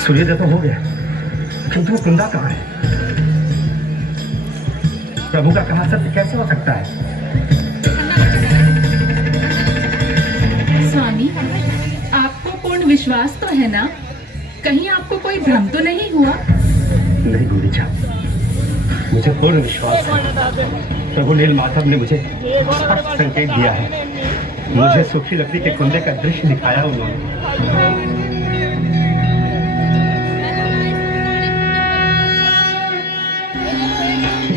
सूर्योदय तो हो गया, किंतु वो कुंदा कहाँ है? प्रभु का कहा सत्य कैसे हो सकता है? स्वामी, आपको पूर्ण विश्वास तो है ना? कहीं आपको कोई भ्रम तो नहीं हुआ? नहीं गुंडीचा, मुझे पूर्ण विश्वास है। प्रभु नीलमाधव ने मुझे स्पष्ट संकेत दिया है। मुझे सूखी लकड़ी के कुंदे का दृश्य दिखाया उन्होंने।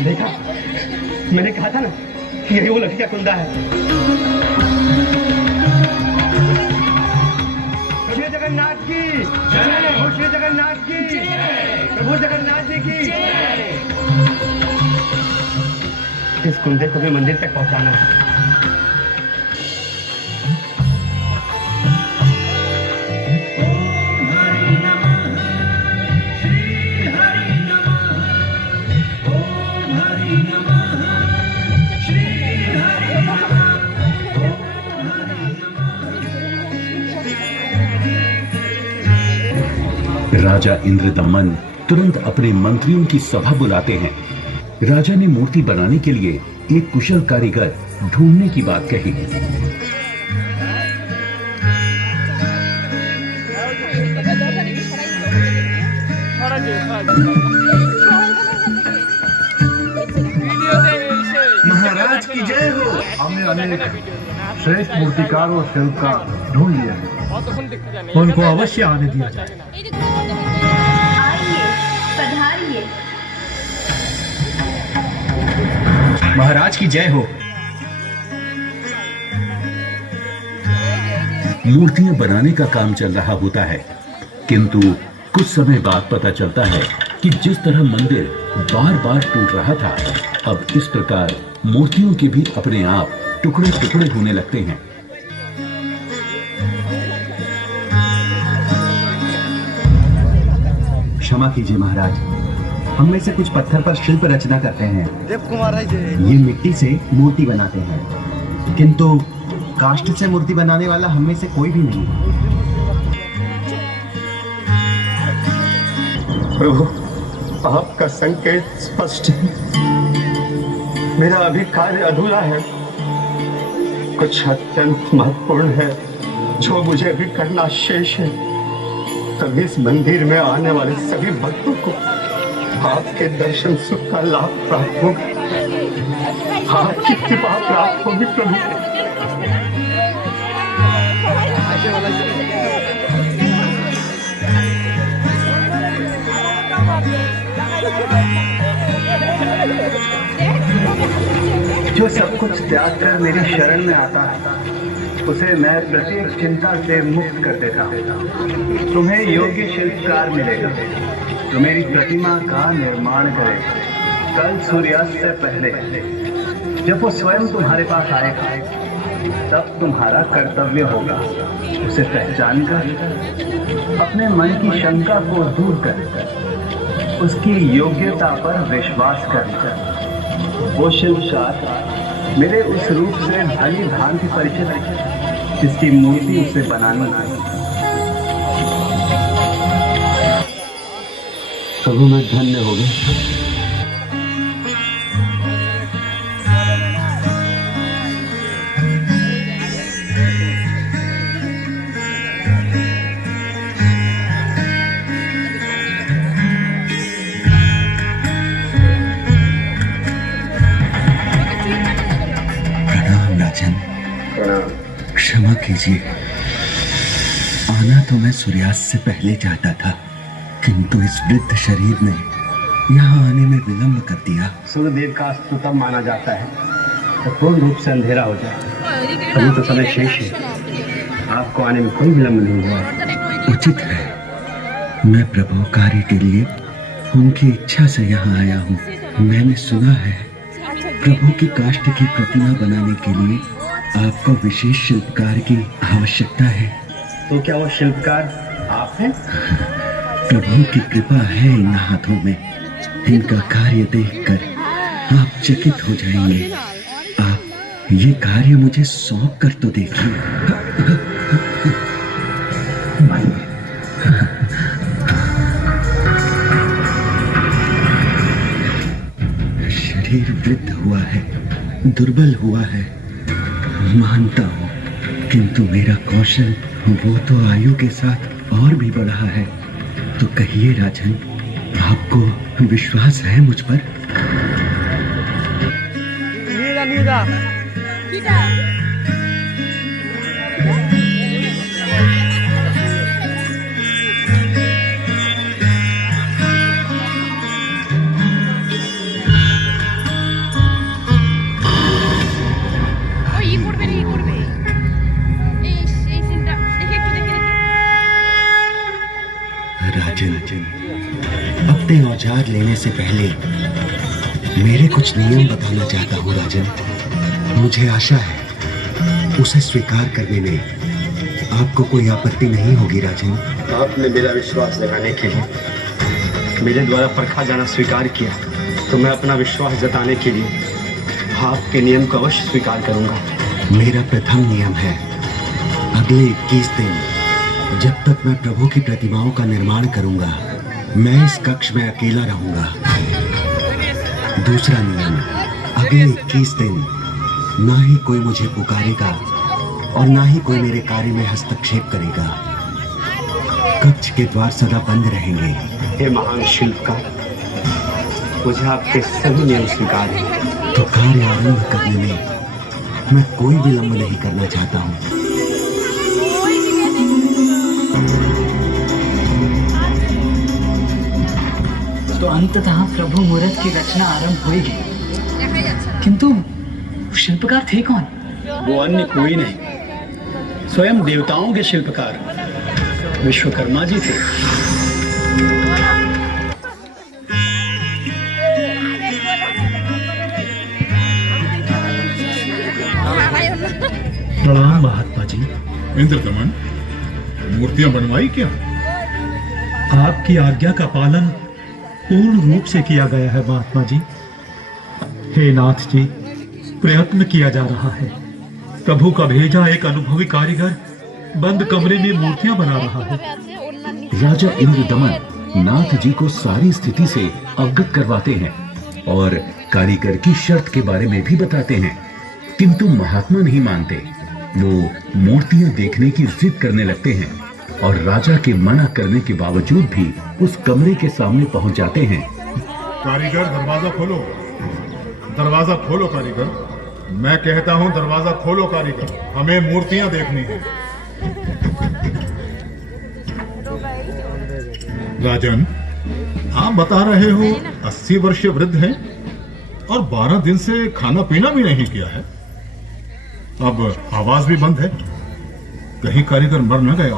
देखा, मैंने कहा था ना कि यही वो लकड़ी का कुंदा है। प्रभु जगन्नाथ की जय, प्रभु श्री जगन्नाथ की जय, प्रभु जगन्नाथ जी की जय। इस कुंदे को भी मंदिर तक पहुंचाना है। राजा इंद्रदमन तुरंत अपने मंत्रियों की सभा बुलाते हैं। राजा ने मूर्ति बनाने के लिए एक कुशल कारीगर ढूंढने की बात कही। महाराज की जय हो। हमने अनेक श्रेष्ठ मूर्तिकार और शिल्पकार ढूंढ लिए हैं। उनको अवश्य आने दिया जाए। आइए, पधारिए। महाराज की जय हो। मूर्तियां बनाने का काम चल रहा होता है, किंतु कुछ समय बाद पता चलता है कि जिस तरह मंदिर बार बार टूट रहा था, अब इस प्रकार मूर्तियों के भी अपने आप टुकड़े टुकड़े होने लगते हैं। क्षमा कीजिए महाराज, हम में से कुछ पत्थर पर शिल्प रचना करते हैं। ये मिट्टी से मूर्ति बनाते हैं, किंतु काष्ठ से मूर्ति बनाने वाला हम में से कोई भी नहीं। प्रभु, आपका संकेत स्पष्ट है। मेरा अभी कार्य अधूरा है। कुछ अत्यंत महत्वपूर्ण है जो मुझे अभी करना शेष है। तब इस मंदिर में आने वाले सभी भक्तों को आपके दर्शन सुख का लाभ प्राप्त होगा। आपकी कृपा प्राप्त होगी प्रभु। जो सब कुछ त्याग कर मेरी शरण में आता है, उसे मैं प्रत्येक चिंता से मुक्त कर देता हूँ। तुम्हें योग्य शिल्पकार मिलेगा जो मेरी प्रतिमा का निर्माण करेगा। कल सूर्यास्त से पहले जब वो स्वयं तुम्हारे पास आएगा, तब तुम्हारा कर्तव्य होगा उसे पहचान कर अपने मन की शंका को दूर कर उसकी योग्यता पर विश्वास कर वो शिल्पकार मेरे उस रूप से भली भांति परिचित है जिसकी मूर्ति उसे बनानी है। प्रभु मैं धन्य हो गया। क्षमा कीजिए, आना तो मैं सूर्यास्त से पहले चाहता था, किंतु इस वृद्ध शरीर ने यहाँ आने में विलंब कर दिया। सूर्यदेव का अस्त तब माना जाता है तो पूर्ण रूप से अंधेरा हो जाए। अभी तो समय शेष है, आपको आने में कोई विलंब नहीं हुआ। उचित है, मैं प्रभु कार्य के लिए उनकी इच्छा से यहाँ आया हूँ। मैंने सुना है प्रभु की काष्ठ की प्रतिमा बनाने के लिए आपको विशेष शिल्पकार की आवश्यकता है। तो क्या वो शिल्पकार आप हैं? प्रभु की कृपा है इन हाथों में। इनका कार्य देखकर आप चकित हो जाएंगे। आप ये कार्य मुझे सौंप कर तो देखिए। वृद्ध हुआ है, दुर्बल हुआ है, मानता हूँ, किंतु मेरा कौशल वो तो आयु के साथ और भी बढ़ा है। तो कहिए राजन, आपको विश्वास है मुझ पर? राजन, अपने औजार लेने से पहले मेरे कुछ नियम बताना चाहता हूँ राजन। मुझे आशा है उसे स्वीकार करने में आपको कोई आपत्ति नहीं होगी राजन। आपने मेरा विश्वास जगाने के लिए मेरे द्वारा परखा जाना स्वीकार किया, तो मैं अपना विश्वास जताने के लिए आपके नियम को अवश्य स्वीकार करूंगा। मेरा प्रथम नियम है, अगले 21 दिन जब तक मैं प्रभु की प्रतिमाओं का निर्माण करूंगा, मैं इस कक्ष में अकेला रहूंगा। दूसरा नियम, अगले 21 दिन ना ही कोई मुझे पुकारेगा और ना ही कोई मेरे कार्य में हस्तक्षेप करेगा। कक्ष के द्वार सदा बंद रहेंगे। हे महान शिल्पकार, मुझे आपके सभी नियम स्वीकार हैं। तो कार्य आरंभ करने में मैं कोई विलंब नहीं करना चाहता हूँ। तो अंततः प्रभु मुहूर्त की रचना आरंभ होगी, किंतु शिल्पकार थे कौन? वो अन्य कोई नहीं, स्वयं देवताओं के शिल्पकार विश्वकर्मा जी थे। प्रणाम महात्मा जी। इंद्रदमन, मूर्तियां बनवाई क्या? आपकी आज्ञा का पालन पूर्ण रूप से किया गया है महात्मा जी। हे नाथ जी, प्रयत्न किया जा रहा है। प्रभु का भेजा एक अनुभवी कारीगर बंद कमरे में मूर्तियां बना रहा है। राजा इंद्रदमन नाथ जी को सारी स्थिति से अवगत करवाते हैं और कारीगर की शर्त के बारे में भी बताते हैं, किंतु महात्मा नहीं मानते। वो मूर्तियां देखने की जिद करने लगते हैं और राजा के मना करने के बावजूद भी उस कमरे के सामने पहुंच जाते हैं। कारीगर, दरवाजा खोलो, दरवाजा खोलो कारीगर। मैं कहता हूं दरवाजा खोलो कारीगर, हमें मूर्तियां देखनी है। राजन, आप बता रहे हो 80 वर्षीय वृद्ध हैं और 12 दिन से खाना पीना भी नहीं किया है। अब आवाज भी बंद है, कहीं कारीगर मर न गया।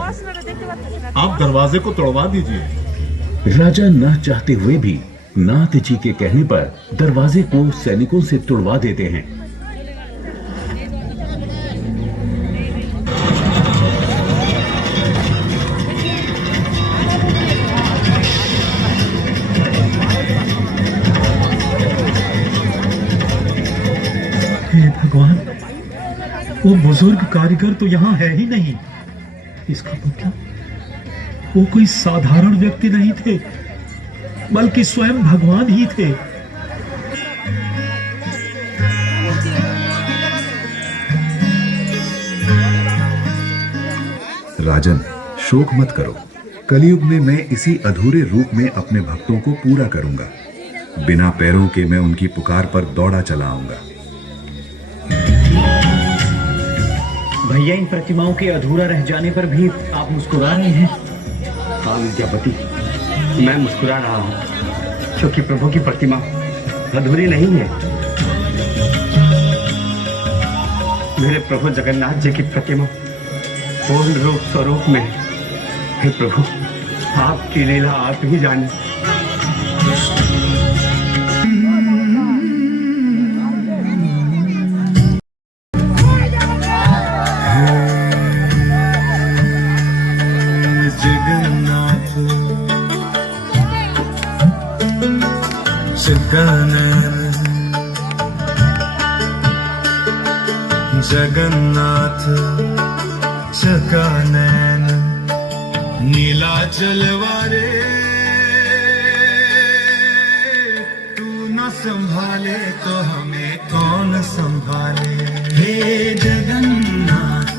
आप दरवाजे को तोड़वा दीजिए। राजा न चाहते हुए भी नाथ जी के कहने पर दरवाजे को सैनिकों से तोड़वा देते हैं। हे भगवान, वो बुजुर्ग कारीगर तो यहाँ है ही नहीं। इसका मतलब वो कोई साधारण व्यक्ति नहीं थे, बल्कि स्वयं भगवान ही थे। राजन, शोक मत करो। कलयुग में मैं इसी अधूरे रूप में अपने भक्तों को पूरा करूंगा। बिना पैरों के मैं उनकी पुकार पर दौड़ा चला आऊंगा। भैया, इन प्रतिमाओं के अधूरा रह जाने पर भी आप मुस्कुरा रहे हैं। हाँ विद्यापति, मैं मुस्कुरा रहा हूँ क्योंकि प्रभु की प्रतिमा अधूरी नहीं है। मेरे प्रभु जगन्नाथ जी की प्रतिमा पूर्ण रूप स्वरूप में। हे प्रभु, आपकी लीला आप ही जाने। जगन्नाथ चकानैन नीलाचल वारे तू न संभाले संभाले तो हमें कौन संभाले, हे जगन्नाथ।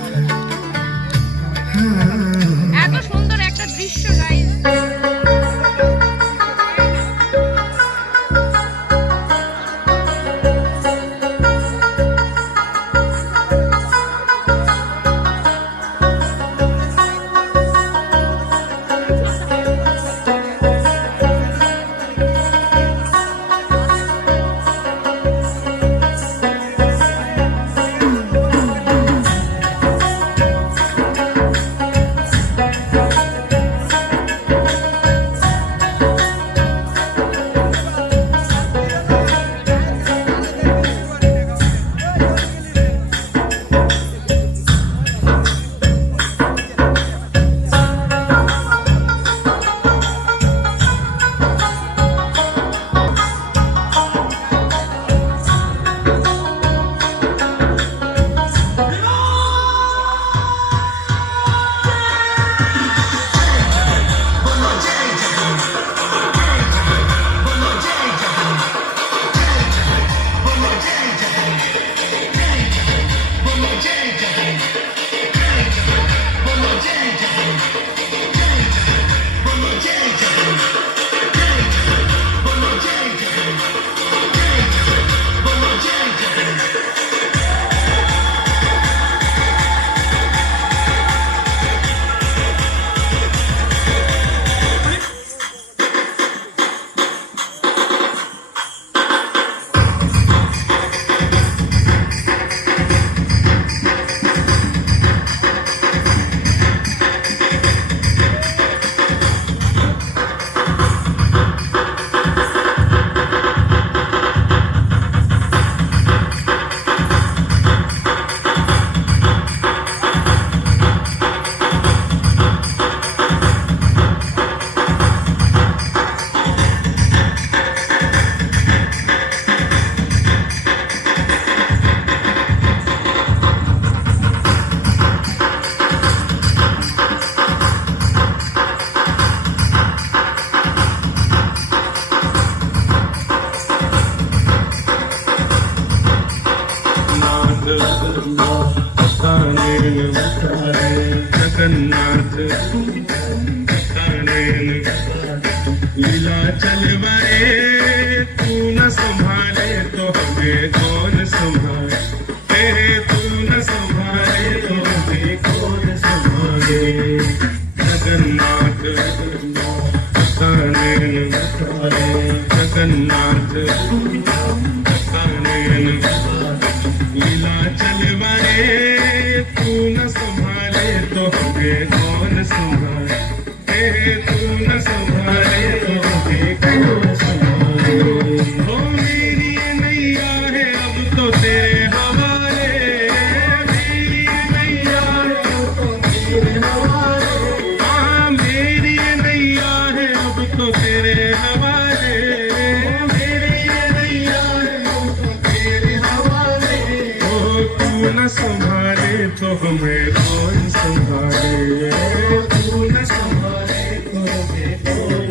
এত সুন্দর একটা দৃশ্য গাইস। जगन्नाथ लीला चलवाए, तू न संभाले तो हमें कौन संभाले, तू न संभाले तो हमें कौन संभाले। जगन्नाथ जगन्नाथ लीला चलवाए, तू न संभाले तो हमें कौन संभाले, तू न संभाले तो हमें कौन संभाले। ओ मेरी नैया है अब तो तेरे हवाले, मेरी नैया है अब तो तेरे हवाले, हाँ मेरी नैया है अब तो तेरे हवाले, मेरी नैया है अब तो तेरे हवाले। ओ तू न संभाले तो हमें कौन संभाले, तू न संभाले तो हमें कौन